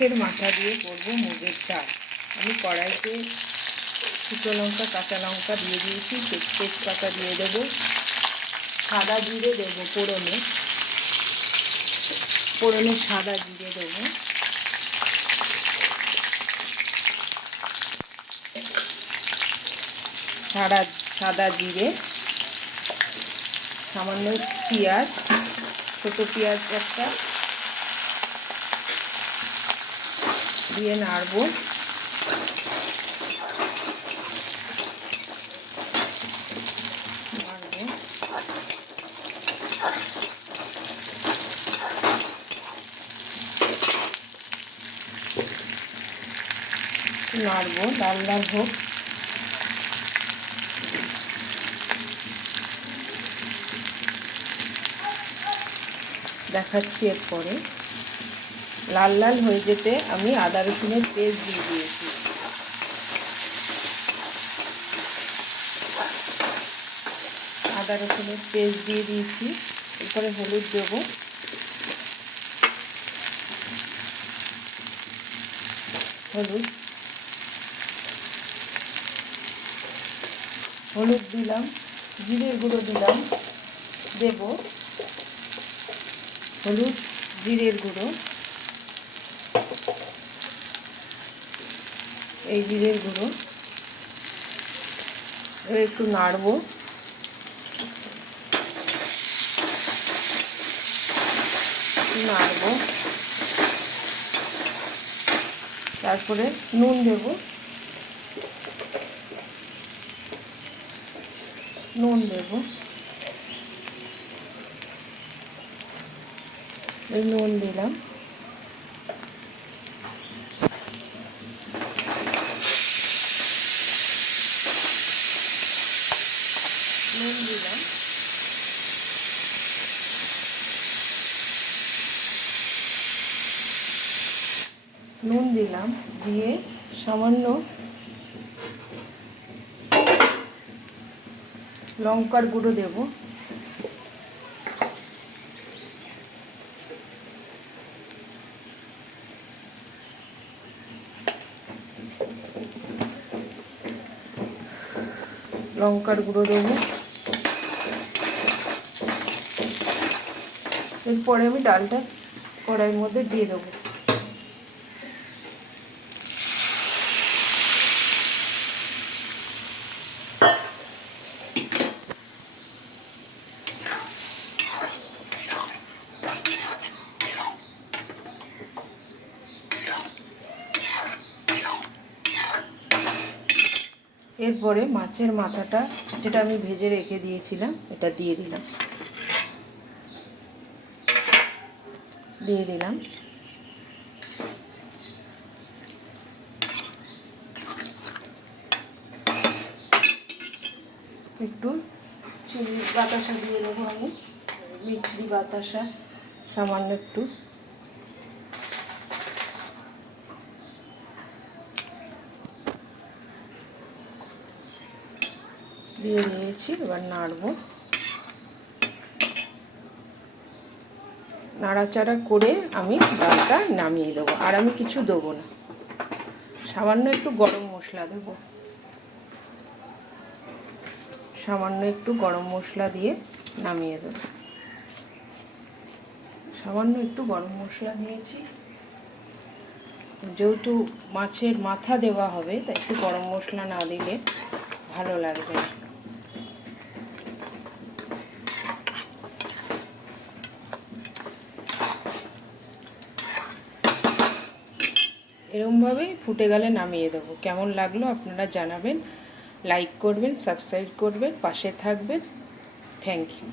মাছের মাথা দিয়ে করবো মুগের ডাল। আমি কড়াইতে শুকনো লঙ্কা কাঁচা লঙ্কা দিয়ে দিয়েছি, তেজপাতা দিয়ে দেবো, সাদা জিরে দেবো, ফোড়নে সাদা জিরে দেবো, সাদা জিরে, সামান্য পেঁয়াজ, ছোটো পেঁয়াজ একটা দিয়ে নাড়বো। নাড়বো, লাল লাল হোক। দেখাচ্ছি এরপরে। লাল লাল হয়ে যেতে আমি আদা রসুনের পেস্ট দিয়ে দিয়েছি। আদা রসুনের পেস্ট দিয়ে দিয়েছি। এরপরে হলুদ দেবো, হলুদ দিলাম, জিরের গুঁড়ো দিলাম, দেব হলুদ, জিরের গুঁড়ো, এই জিরের গুঁড়ো একটু নাড়বো। তারপরে নুন দেব, এই নুন দিলাম। নুন দিলাম, দিয়ে সামান্য লঙ্কার গুঁড়ো দেব, এরপরে আমি ডালটা কড়াইয়ের মধ্যে দিয়ে দেবো। এরপরে মাছের মাথাটা যেটা আমি ভেজে রেখে দিয়েছিলাম এটা দিয়ে দিলাম। একটু চিনি বাতাসা দিয়ে দেবো আমি, মিছরি বাতাসা সামান্য একটু দিয়ে দিয়েছি। এবার নাড়বো, নাড়াচাড়া করে আমি ডালটা নামিয়ে দেবো। আর আমি কিছু দেবো না, সামান্য একটু গরম মশলা দেবো, দিয়ে নামিয়ে দেবো। সামান্য একটু গরম মশলা দিয়েছি, যেহেতু মাছের মাথা দেওয়া হবে তাই একটু গরম মশলা না দিলে ভালো লাগবে না। এরকমভাবেই ফুটে গেলে নামিয়ে দেবো। কেমন লাগলো আপনারা জানাবেন, লাইক করবেন, সাবস্ক্রাইব করবেন, পাশে থাকবেন। Thank you.